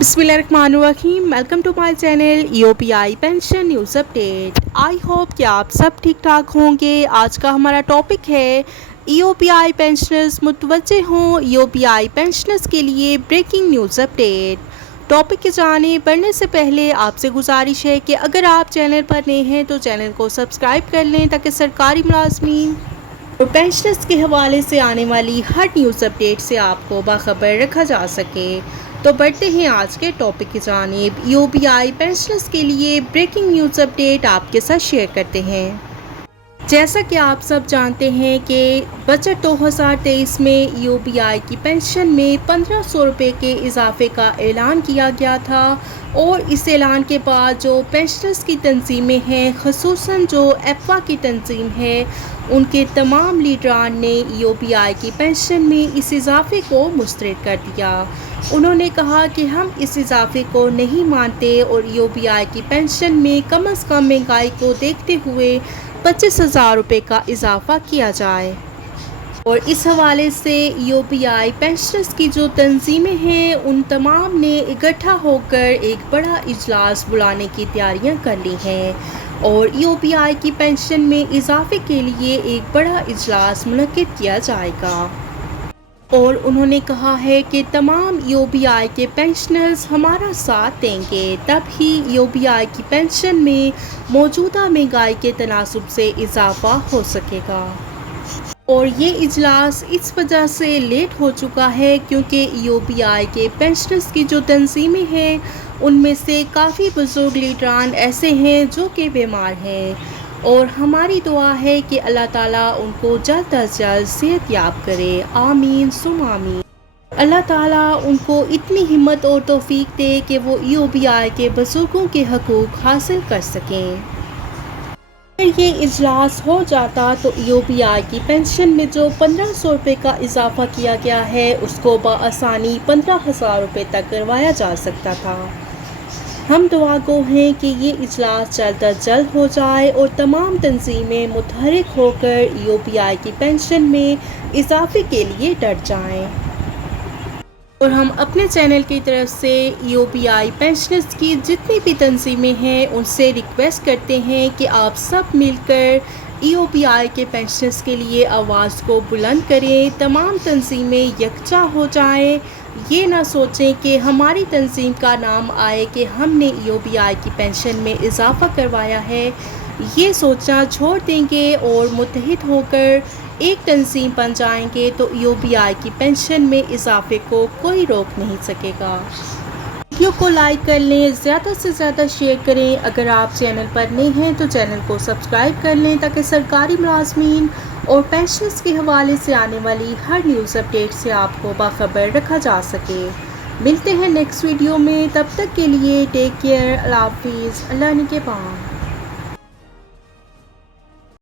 बिस्मिल्लाहिर्रहमानिर्रहीम। Welcome to my channel EOPI pension news update. I hope कि आप सब ठीक ठाक होंगे। आज का हमारा टॉपिक है ईओपीआई पेंशनर्स मुतवज्जे हों, ईओपीआई पेंशनर्स के लिए ब्रेकिंग न्यूज़ अपडेट। टॉपिक की जाने बढ़ने से पहले आपसे गुजारिश है कि अगर आप चैनल पर नए हैं तो चैनल को सब्सक्राइब कर लें ताकि सरकारी मुलाजमीन और पेंशनर्स के हवाले से आने वाली हर न्यूज़ अपडेट से आपको बाखबर रखा जा सके। तो बढ़ते हैं आज के टॉपिक की जानिब। ईओपीआई पेंशनर्स के लिए ब्रेकिंग न्यूज़ अपडेट आपके साथ शेयर करते हैं। जैसा कि आप सब जानते हैं कि बजट 2023 में ईओपीआई की पेंशन में 1500 रुपये के इजाफे का ऐलान किया गया था और इस ऐलान के बाद जो पेंशनर्स की तंजीमें हैं, ख़ुसूसन जो एप्पा की तंजीम है, उनके तमाम लीडरान ने ईओपीआई की पेंशन में इस इजाफे को मुस्तरद कर दिया। उन्होंने कहा कि हम इस इजाफे को नहीं मानते और ईओपीआई की पेंशन में कम अज़ कम महंगाई को देखते हुए 25,000 रुपये का इजाफा किया जाए। और इस हवाले से ईओपीआई पेंशनर्स की जो तंजीमें हैं, उन तमाम ने इकट्ठा होकर एक बड़ा इजलास बुलाने की तैयारियां कर ली हैं और ईओपीआई की पेंशन में इजाफे के लिए एक बड़ा इजलास मुनक्किद किया जाएगा। और उन्होंने कहा है कि तमाम ईओपीआई के पेंशनर्स हमारा साथ देंगे, तब ही ईओपीआई की पेंशन में मौजूदा महंगाई के तनासुब से इजाफा हो सकेगा। और ये इजलास इस वजह से लेट हो चुका है क्योंकि ईओपीआई के पेंशनर्स की जो तंजीमें हैं, उनमें से काफ़ी बुजुर्ग लीडरान ऐसे हैं जो कि बीमार हैं और हमारी दुआ है कि अल्लाह ताला उनको जल्द अज जल्द सेहतयाब करे। आमीन सुम आमीन। अल्लाह ताला उनको इतनी हिम्मत और तौफीक दे कि वो ईओपीआई के बुजुर्गों के हकूक़ हासिल कर सकें। अगर ये इजलास हो जाता तो ईओपीआई की पेंशन में जो 1500 रुपये का इजाफा किया गया है, उसको बआसानी 15,000 रुपये तक करवाया जा सकता था। हम दुआ गो हैं कि ये इजलास जल्द अज जल्द हो जाए और तमाम तंजीमें मुतहरिक होकर ईओपीआई की पेंशन में इजाफे के लिए डट जाएं। और हम अपने चैनल की तरफ से ईओपीआई पेंशनर्स की जितनी भी तंजीमें हैं, उनसे रिक्वेस्ट करते हैं कि आप सब मिलकर ईओपीआई के पेंशनर्स के लिए आवाज़ को बुलंद करें। तमाम तंजीमें यकजा हो जाएं। ये ना सोचें कि हमारी तंजीम का नाम आए कि हमने ईओपीआई की पेंशन में इजाफा करवाया है। ये सोचना छोड़ देंगे और मुत्तहिद होकर एक तंजीम बन जाएंगे तो ईओपीआई की पेंशन में इजाफे को कोई रोक नहीं सकेगा। वीडियो को लाइक कर लें, ज़्यादा से ज़्यादा शेयर करें। अगर आप चैनल पर नए हैं तो चैनल को सब्सक्राइब कर लें ताकि सरकारी मुलाजमीन और पेंशनर्स के हवाले से आने वाली हर न्यूज़ अपडेट से आपको बाखबर रखा जा सके। मिलते हैं नेक्स्ट वीडियो में, तब तक के लिए टेक केयर। अल्लाह हाफिज़। अल्लाह निगहबान।